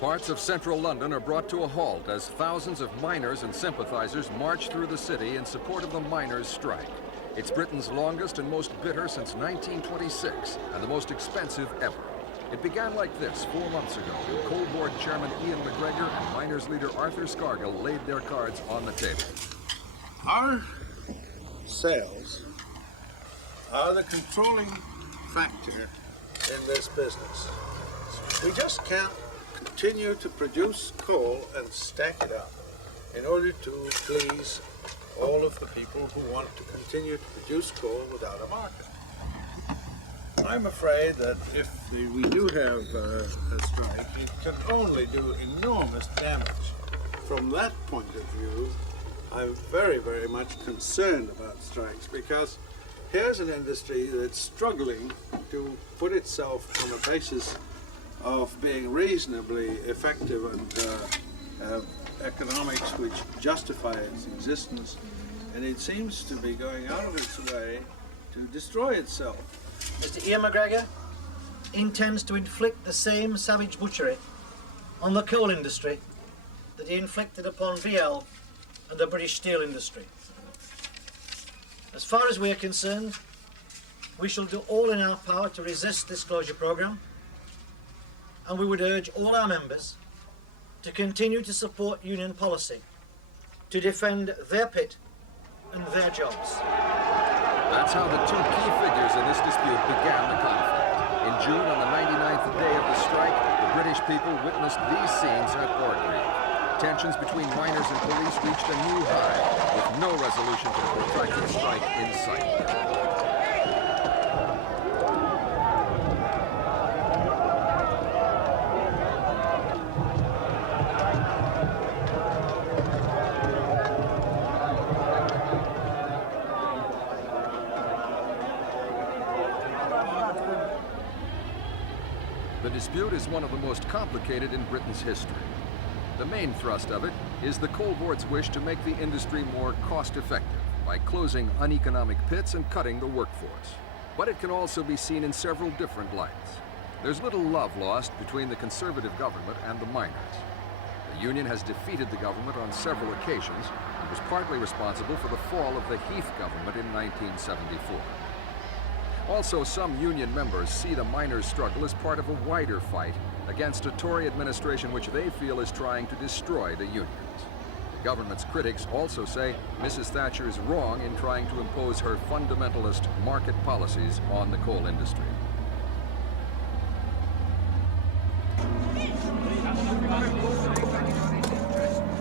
Parts of central London are brought to a halt as thousands of miners and sympathizers march through the city in support of the miners' strike. It's Britain's longest and most bitter since 1926, and the most expensive ever. It began like this 4 months ago, when Coal Board Chairman Ian McGregor and miners' leader Arthur Scargill laid their cards on the table. Our sales are the controlling factor in this business. We just can't continue to produce coal and stack it up in order to please all of the people who want to continue to produce coal without a market. I'm afraid that if we do have a strike, it can only do enormous damage. From that point of view, I'm very, very much concerned about strikes, because here's an industry that's struggling to put itself on a basis of being reasonably effective and economics which justify its existence, and it seems to be going out of its way to destroy itself. Mr. Ian McGregor intends to inflict the same savage butchery on the coal industry that he inflicted upon VL and the British steel industry. As far as we are concerned, we shall do all in our power to resist this closure programme, and we would urge all our members to continue to support union policy, to defend their pit and their jobs. That's how the two key figures in this dispute began the conflict. In June, on the 99th day of the strike, the British people witnessed these scenes at Orgreave. Tensions between miners and police reached a new high, with no resolution to the protracted strike in sight. The dispute is one of the most complicated in Britain's history. The main thrust of it is the Coal Board's wish to make the industry more cost-effective by closing uneconomic pits and cutting the workforce. But it can also be seen in several different lights. There's little love lost between the Conservative government and the miners. The union has defeated the government on several occasions and was partly responsible for the fall of the Heath government in 1974. Also, some union members see the miners' struggle as part of a wider fight against a Tory administration which they feel is trying to destroy the unions. The government's critics also say Mrs. Thatcher is wrong in trying to impose her fundamentalist market policies on the coal industry.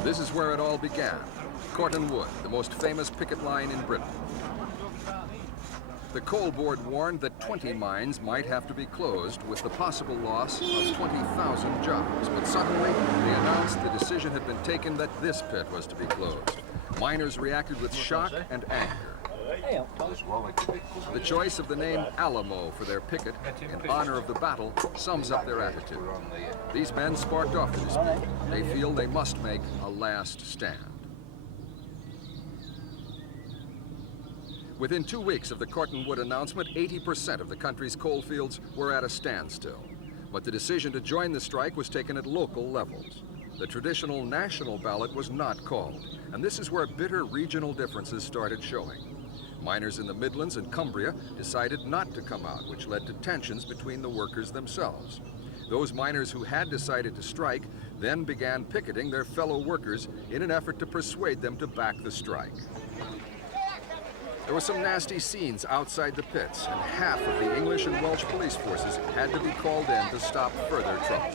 This is where it all began. Corton Wood, the most famous picket line in Britain. The Coal Board warned that 20 mines might have to be closed with the possible loss of 20,000 jobs. But suddenly, they announced the decision had been taken that this pit was to be closed. Miners reacted with shock and anger. The choice of the name Alamo for their picket in honor of the battle sums up their attitude. These men sparked off the dispute. They feel they must make a last stand. Within 2 weeks of the Corton Wood announcement, 80% of the country's coal fields were at a standstill. But the decision to join the strike was taken at local levels. The traditional national ballot was not called, and this is where bitter regional differences started showing. Miners in the Midlands and Cumbria decided not to come out, which led to tensions between the workers themselves. Those miners who had decided to strike then began picketing their fellow workers in an effort to persuade them to back the strike. There were some nasty scenes outside the pits, and half of the English and Welsh police forces had to be called in to stop further trouble.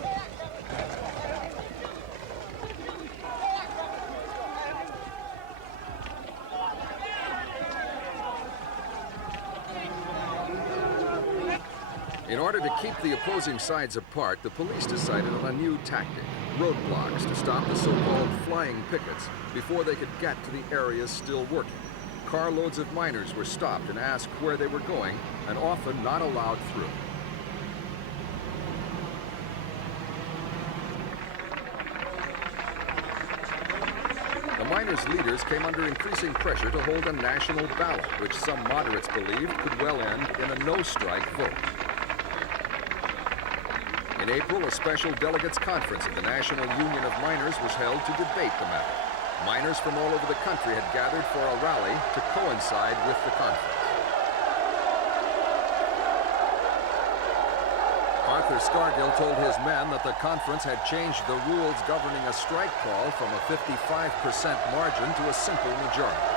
In order to keep the opposing sides apart, the police decided on a new tactic: roadblocks to stop the so-called flying pickets before they could get to the areas still working. Carloads of miners were stopped and asked where they were going, and often not allowed through. The miners' leaders came under increasing pressure to hold a national ballot, which some moderates believed could well end in a no-strike vote. In In April, a special delegates conference at the National Union of Miners was held to debate the matter. Miners from all over the country had gathered for a rally to coincide with the conference. Arthur Scargill told his men that the conference had changed the rules governing a strike call from a 55% margin to a simple majority.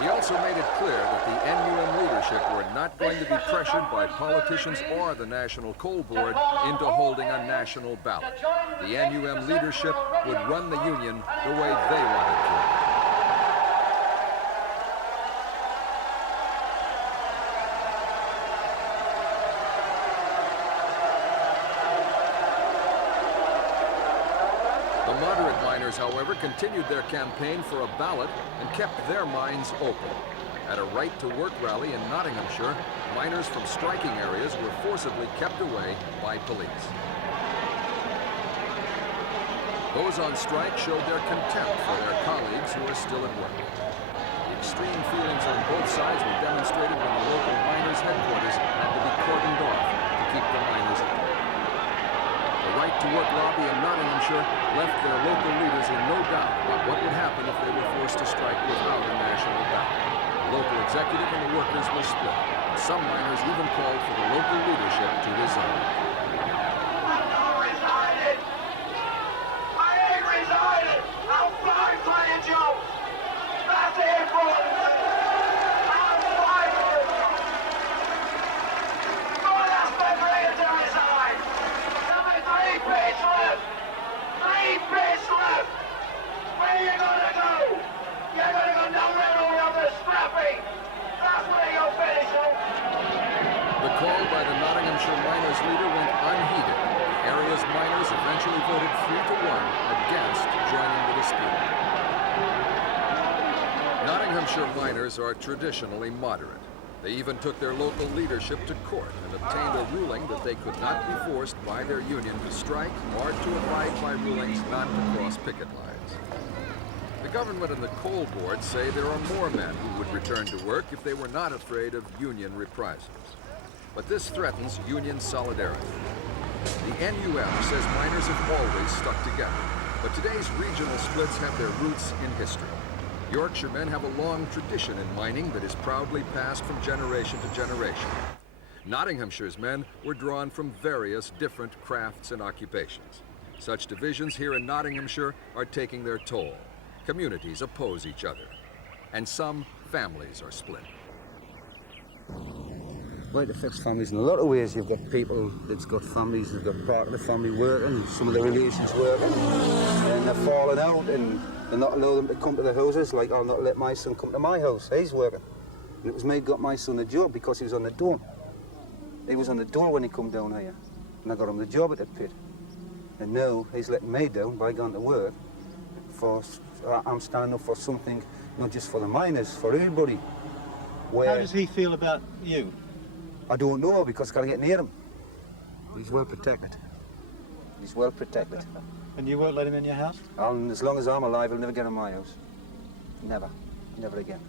He also made it clear that the NUM leadership were not going to be pressured by politicians or the National Coal Board into holding a national ballot. The NUM leadership would run the union the way they wanted to. The moderate miners, however, continued their campaign for a ballot and kept their minds open. At a right-to-work rally in Nottinghamshire, miners from striking areas were forcibly kept away by police. Those on strike showed their contempt for their colleagues who are still at work. The extreme feelings on both sides were demonstrated when the local miners' headquarters had to be cordoned off to keep the miners out. The right-to-work lobby in Nottinghamshire left their local leaders in no doubt about what would happen if they were forced to strike without a national ballot. The local executive and the workers were split. Some miners even called for the local leadership to resign. I'm not resigning! I ain't resigning! I'm fine playing jokes! That's the important thing! I'm fine for it! No one else been ready to resign! Tell me 3 bits left! 3 bits left! Where are you gonna go? You're gonna go nowhere or you're scrappy! That's where you'll finish it! The call by the Nottinghamshire miners' leader went unheeded. The area's miners eventually voted 3-1 against joining the dispute. Nottinghamshire miners are traditionally moderate. They even took their local leadership to court and obtained a ruling that they could not be forced by their union to strike or to abide by rulings not to cross picket lines. The government and the coal board say there are more men who would return to work if they were not afraid of union reprisals. But this threatens union solidarity. The NUM says miners have always stuck together, but today's regional splits have their roots in history. Yorkshiremen have a long tradition in mining that is proudly passed from generation to generation. Nottinghamshire's men were drawn from various different crafts and occupations. Such divisions here in Nottinghamshire are taking their toll. Communities oppose each other, and some families are split. Well, it affects families in a lot of ways. You've got people that's got families, they've got part of the family working, some of the relations working, and they're falling out and they're not allowing them to come to the houses. Like, I'll not let my son come to my house, he's working. And it was me got my son a job because he was on the dole. He was on the dole when he come down here, and I got him the job at the pit. And now he's letting me down by going to work. I'm standing up for something, not just for the miners, for everybody. How does he feel about you? I don't know, because I've got to get near him. He's well protected. He's well protected. And you won't let him in your house? And as long as I'm alive, he'll never get in my house. Never. Never again.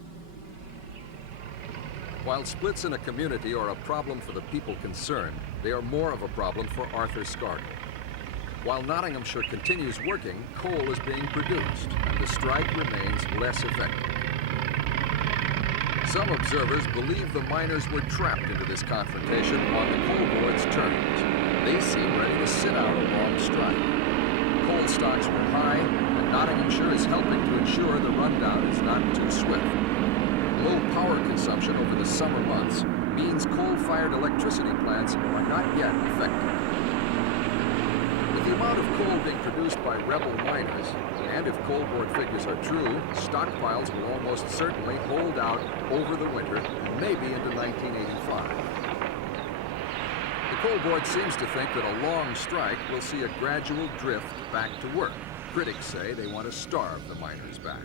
While splits in a community are a problem for the people concerned, they are more of a problem for Arthur Scargill. While Nottinghamshire continues working, coal is being produced, and the strike remains less effective. Some observers believe the miners were trapped into this confrontation on the coal board's terms. They seem ready to sit out a long strike. Coal stocks were high, and Nottinghamshire is helping to ensure the rundown is not too swift. Low power consumption over the summer months means coal-fired electricity plants are not yet effective. With the amount of coal being produced by rebel miners, and if coal board figures are true, stockpiles will almost certainly hold out over the winter, maybe into 1985. The coal board seems to think that a long strike will see a gradual drift back to work. Critics say they want to starve the miners back.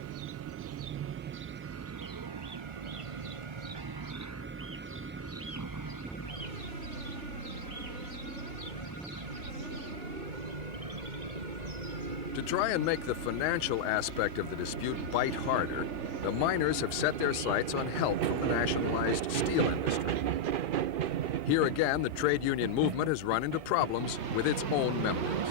To try and make the financial aspect of the dispute bite harder, the miners have set their sights on help from the nationalized steel industry. Here again, the trade union movement has run into problems with its own members.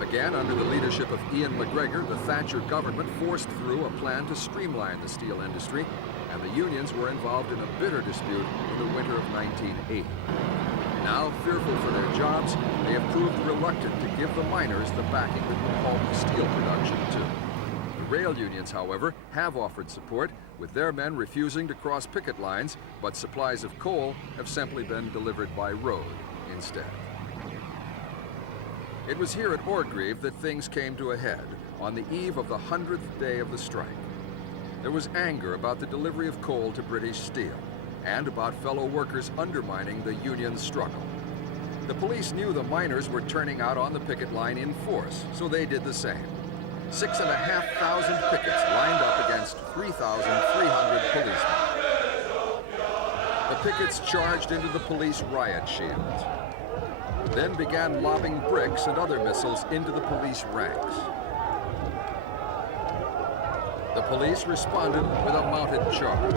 Again, under the leadership of Ian McGregor, the Thatcher government forced through a plan to streamline the steel industry, and the unions were involved in a bitter dispute in the winter of 1980. Now, fearful for their jobs, they have proved reluctant to give the miners the backing that will halt steel production too. The rail unions, however, have offered support, with their men refusing to cross picket lines, but supplies of coal have simply been delivered by road instead. It was here at Orgreave that things came to a head on the eve of the 100th day of the strike. There was anger about the delivery of coal to British Steel and about fellow workers undermining the union's struggle. The police knew the miners were turning out on the picket line in force, so they did the same. 6,500 pickets lined up against 3,300 policemen. The pickets charged into the police riot shields, then began lobbing bricks and other missiles into the police ranks. The police responded with a mounted charge.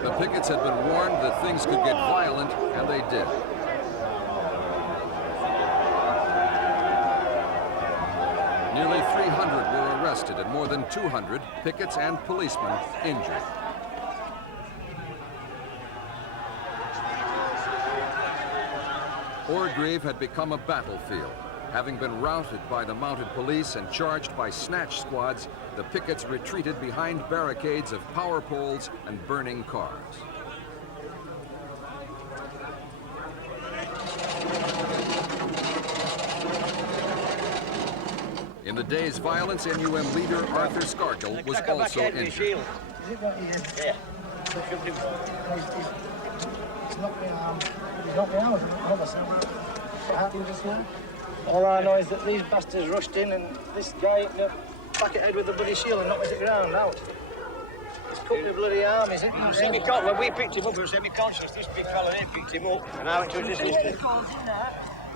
The pickets had been warned that things could get violent, and they did. Nearly 300 were arrested and more than 200 pickets and policemen injured. Orgreave had become a battlefield. Having been routed by the mounted police and charged by snatch squads, the pickets retreated behind barricades of power poles and burning cars. In the day's violence, NUM leader Arthur Scargill was also injured. All I know is that these bastards rushed in and this guy hit me buckethead with the bloody shield and knocked me to the ground out. He's cut the bloody arm, is it? When we picked him up, he was semi-conscious. This big fella here picked him up, and I went to his distance.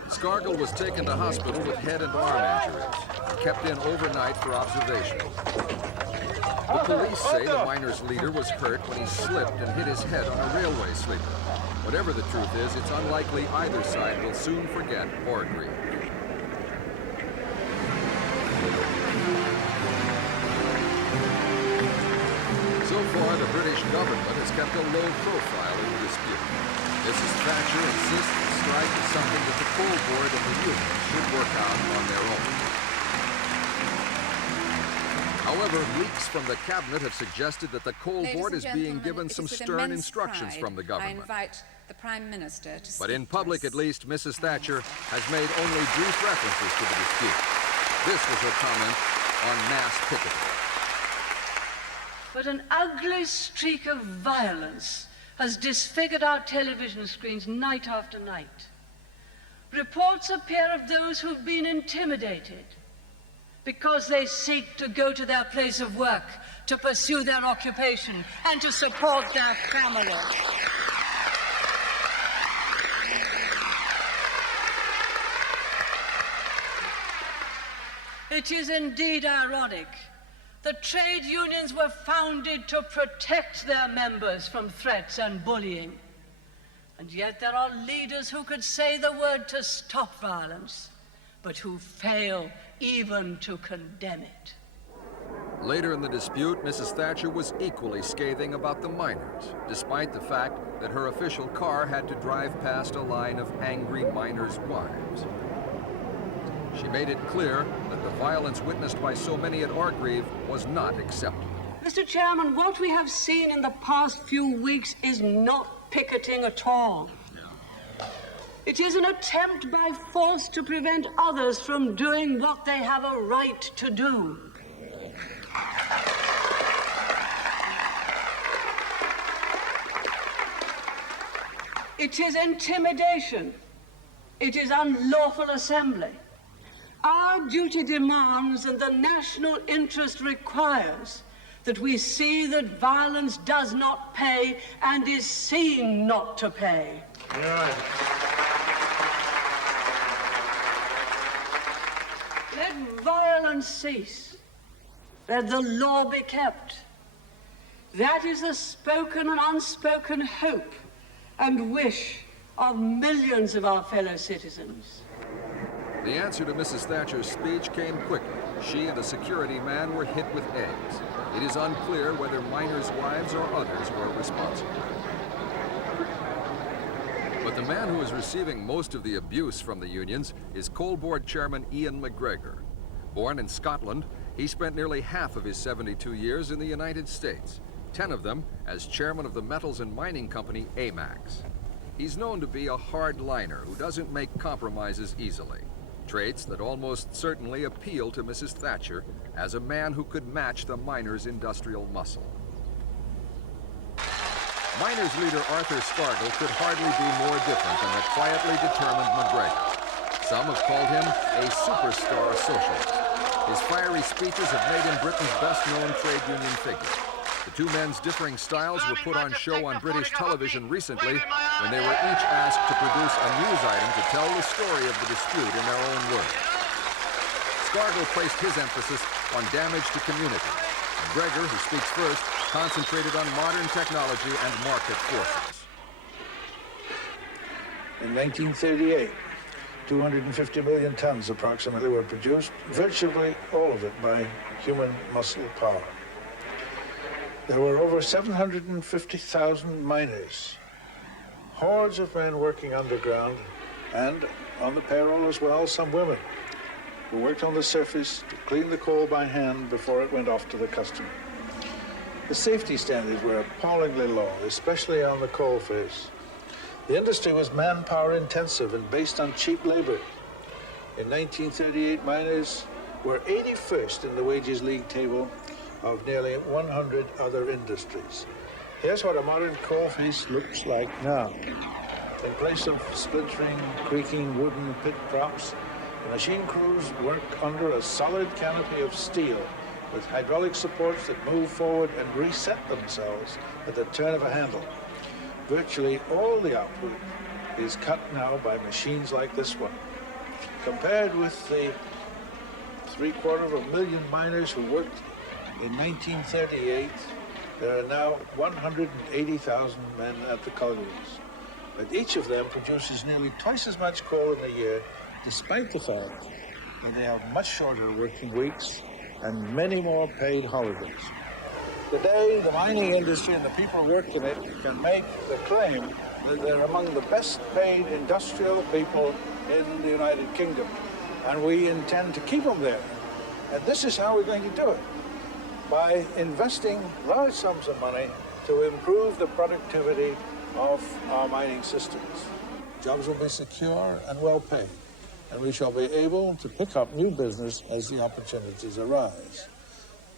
Scargill was taken to hospital with head and arm injuries and kept in overnight for observation. The police say the miners' leader was hurt when he slipped and hit his head on a railway sleeper. Whatever the truth is, it's unlikely either side will soon forget Orgreave. So far, the British government has kept a low profile in the dispute. Mrs. Thatcher insists the strike is something that the Coal Board and the union should work out on their own. However, leaks from the cabinet have suggested that the Coal Board is being given some stern instructions from the government. I invite the Prime Minister to speak. But in public, at least, Mrs. Thatcher has made only brief references to the dispute. This was her comment on mass picketing. But an ugly streak of violence has disfigured our television screens night after night. Reports appear of those who've been intimidated because they seek to go to their place of work, to pursue their occupation, and to support their family. It is indeed ironic that trade unions were founded to protect their members from threats and bullying. And yet there are leaders who could say the word to stop violence, but who fail even to condemn it. Later in the dispute, Mrs. Thatcher was equally scathing about the miners, despite the fact that her official car had to drive past a line of angry miners' wives. She made it clear that the violence witnessed by so many at Orgreave was not acceptable. Mr. Chairman, what we have seen in the past few weeks is not picketing at all. It is an attempt by force to prevent others from doing what they have a right to do. It is intimidation. It is unlawful assembly. Our duty demands and the national interest requires that we see that violence does not pay and is seen not to pay. Right. Let violence cease. Let the law be kept. That is the spoken and unspoken hope and wish of millions of our fellow citizens. The answer to Mrs. Thatcher's speech came quickly. She and the security man were hit with eggs. It is unclear whether miners' wives or others were responsible. But the man who is receiving most of the abuse from the unions is Coal Board Chairman Ian McGregor. Born in Scotland, he spent nearly half of his 72 years in the United States, 10 of them as chairman of the metals and mining company AMAX. He's known to be a hard liner who doesn't make compromises easily, traits that almost certainly appeal to Mrs. Thatcher as a man who could match the miners' industrial muscle. Miners leader Arthur Scargill could hardly be more different than the quietly determined McGregor. Some have called him a superstar socialist. His fiery speeches have made him Britain's best-known trade union figure. The two men's differing styles were put on show on British television recently when they were each asked to produce a news item to tell the story of the dispute in their own words. Scargill placed his emphasis on damage to community. McGregor, who speaks first, concentrated on modern technology and market forces. In 1938, 250 million tons approximately were produced, virtually all of it by human muscle power. There were over 750,000 miners, hordes of men working underground, and on the payroll as well, some women who worked on the surface to clean the coal by hand before it went off to the customer. The safety standards were appallingly low, especially on the coal face. The industry was manpower intensive and based on cheap labor. In 1938, miners were 81st in the wages league table of nearly 100 other industries. Here's what a modern coal face looks like now. In place of splintering, creaking wooden pit props, the machine crews work under a solid canopy of steel with hydraulic supports that move forward and reset themselves at the turn of a handle. Virtually all the output is cut now by machines like this one. Compared with the 750,000 miners who worked in 1938, there are now 180,000 men at the collieries. But each of them produces nearly twice as much coal in a year, despite the fact that they have much shorter working weeks and many more paid holidays. Today, the mining industry and the people working in it can make the claim that they're among the best paid industrial people in the United Kingdom. And we intend to keep them there. And this is how we're going to do it. By investing large sums of money to improve the productivity of our mining systems. Jobs will be secure and well paid, and we shall be able to pick up new business as the opportunities arise.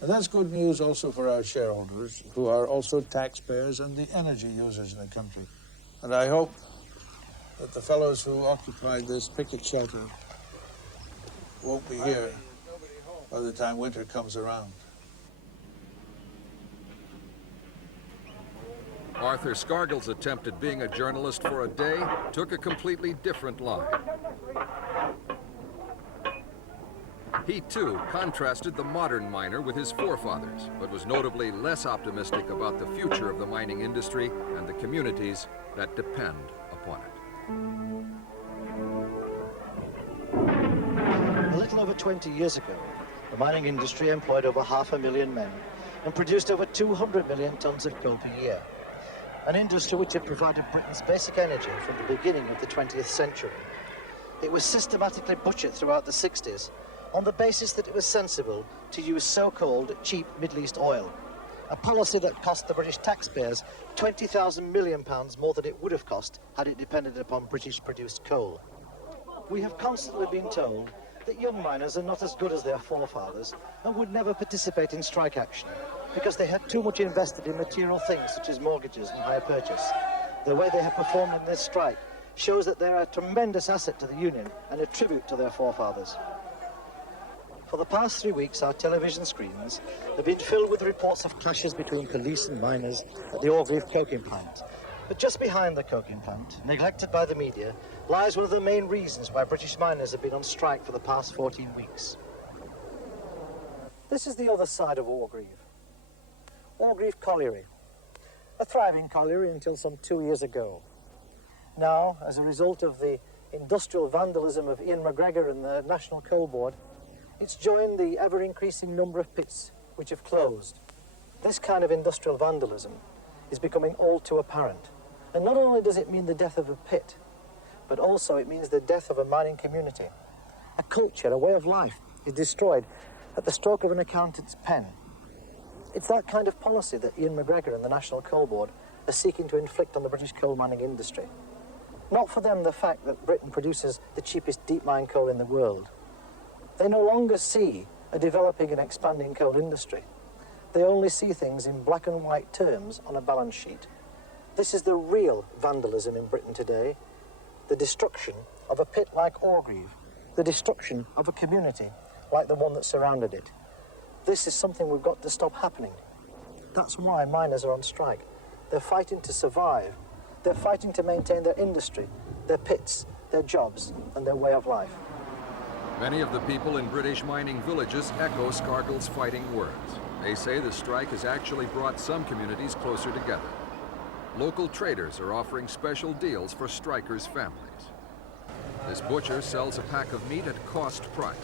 And that's good news also for our shareholders, who are also taxpayers and the energy users in the country. And I hope that the fellows who occupied this picket shelter won't be here by the time winter comes around. Arthur Scargill's attempt at being a journalist for a day took a completely different line. He, too, contrasted the modern miner with his forefathers, but was notably less optimistic about the future of the mining industry and the communities that depend upon it. A little over 20 years ago, The mining industry employed over 500,000 men and produced over 200 million tonnes of coal per year. An industry which had provided Britain's basic energy from the beginning of the 20th century. It was systematically butchered throughout the 60s on the basis that it was sensible to use so-called cheap Middle East oil, a policy that cost the British taxpayers £20,000 million more than it would have cost had it depended upon British-produced coal. We have constantly been told that young miners are not as good as their forefathers and would never participate in strike action because they had too much invested in material things such as mortgages and hire purchase. The way they have performed in this strike shows that they are a tremendous asset to the union and a tribute to their forefathers. For the past 3 weeks, our television screens have been filled with reports of clashes between police and miners at the Orgreave coking plant. But just behind the coking plant, neglected by the media, lies one of the main reasons why British miners have been on strike for the past 14 weeks. This is the other side of Orgreave. Orgreave Colliery, a thriving colliery until some 2 years ago. Now, as a result of the industrial vandalism of Ian McGregor and the National Coal Board, it's joined the ever-increasing number of pits which have closed. This kind of industrial vandalism is becoming all too apparent. And not only does it mean the death of a pit, but also it means the death of a mining community. A culture, a way of life is destroyed at the stroke of an accountant's pen. It's that kind of policy that Ian McGregor and the National Coal Board are seeking to inflict on the British coal mining industry. Not for them the fact that Britain produces the cheapest deep mine coal in the world. They no longer see a developing and expanding coal industry. They only see things in black and white terms on a balance sheet. This is the real vandalism in Britain today, the destruction of a pit like Orgreave, the destruction of a community like the one that surrounded it. This is something we've got to stop happening. That's why miners are on strike. They're fighting to survive. They're fighting to maintain their industry, their pits, their jobs, and their way of life. Many of the people in British mining villages echo Scargill's fighting words. They say the strike has actually brought some communities closer together. Local traders are offering special deals for strikers' families. This butcher sells a pack of meat at cost price.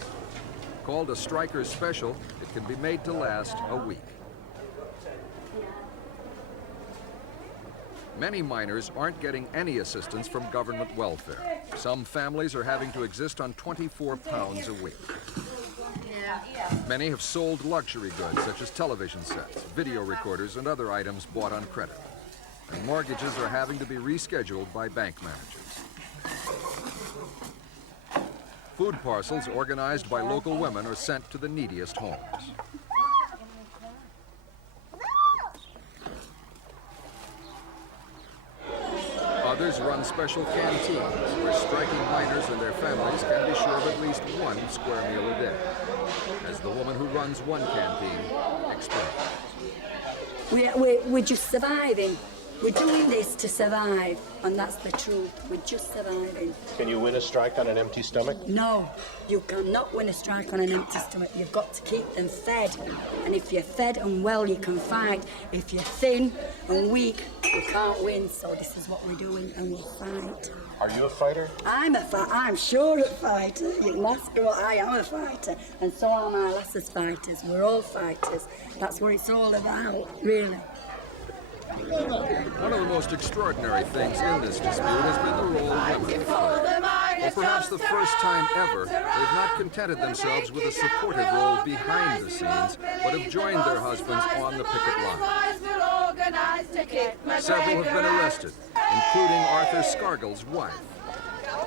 Called a striker's special, it can be made to last a week. Many miners aren't getting any assistance from government welfare. Some families are having to exist on £24 a week. Many have sold luxury goods such as television sets, video recorders, and other items bought on credit. And mortgages are having to be rescheduled by bank managers. Food parcels organized by local women are sent to the neediest homes. Others run special canteens where striking miners and their families can be sure of at least one square meal a day. As the woman who runs one canteen explains. We're just surviving. We're doing this to survive, and that's the truth. We're just surviving. Can you win a strike on an empty stomach? No, you cannot win a strike on an empty stomach. You've got to keep them fed. And if you're fed and well, you can fight. If you're thin and weak, you can't win. So this is what we're doing, and we'll fight. Are you a fighter? I'm sure a fighter. You can ask her what I am a fighter. And so are my lasses fighters. We're all fighters. That's what it's all about, really. One of the most extraordinary things in this dispute has been the role women play. For perhaps the first time ever, they've not contented themselves with a supportive role behind the scenes, but have joined their husbands on the picket line. Several have been arrested, including Arthur Scargill's wife.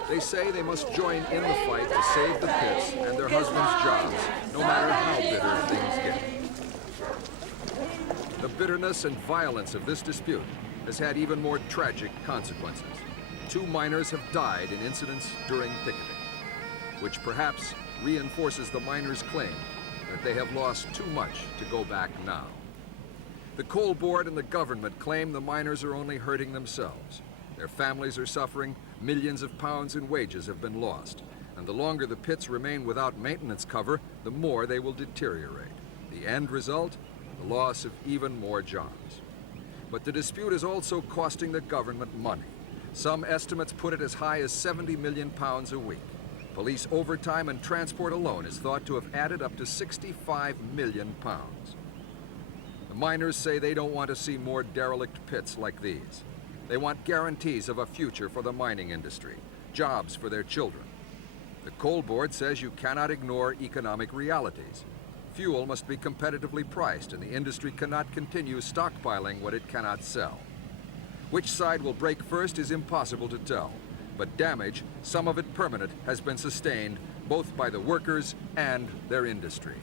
They say they must join in the fight to save the pits and their husbands' jobs, no matter how bitter things get. The bitterness and violence of this dispute has had even more tragic consequences. 2 miners have died in incidents during picketing, which perhaps reinforces the miners' claim that they have lost too much to go back now. The Coal Board and the government claim the miners are only hurting themselves. Their families are suffering, millions of pounds in wages have been lost, and the longer the pits remain without maintenance cover, the more they will deteriorate. The end result? The loss of even more jobs. But the dispute is also costing the government money. Some estimates put it as high as £70 million a week. Police overtime and transport alone is thought to have added up to 65 million pounds. The miners say they don't want to see more derelict pits like these. They want guarantees of a future for the mining industry, jobs for their children. The Coal Board says you cannot ignore economic realities. Fuel must be competitively priced, and the industry cannot continue stockpiling what it cannot sell. Which side will break first is impossible to tell, but damage, some of it permanent, has been sustained both by the workers and their industry.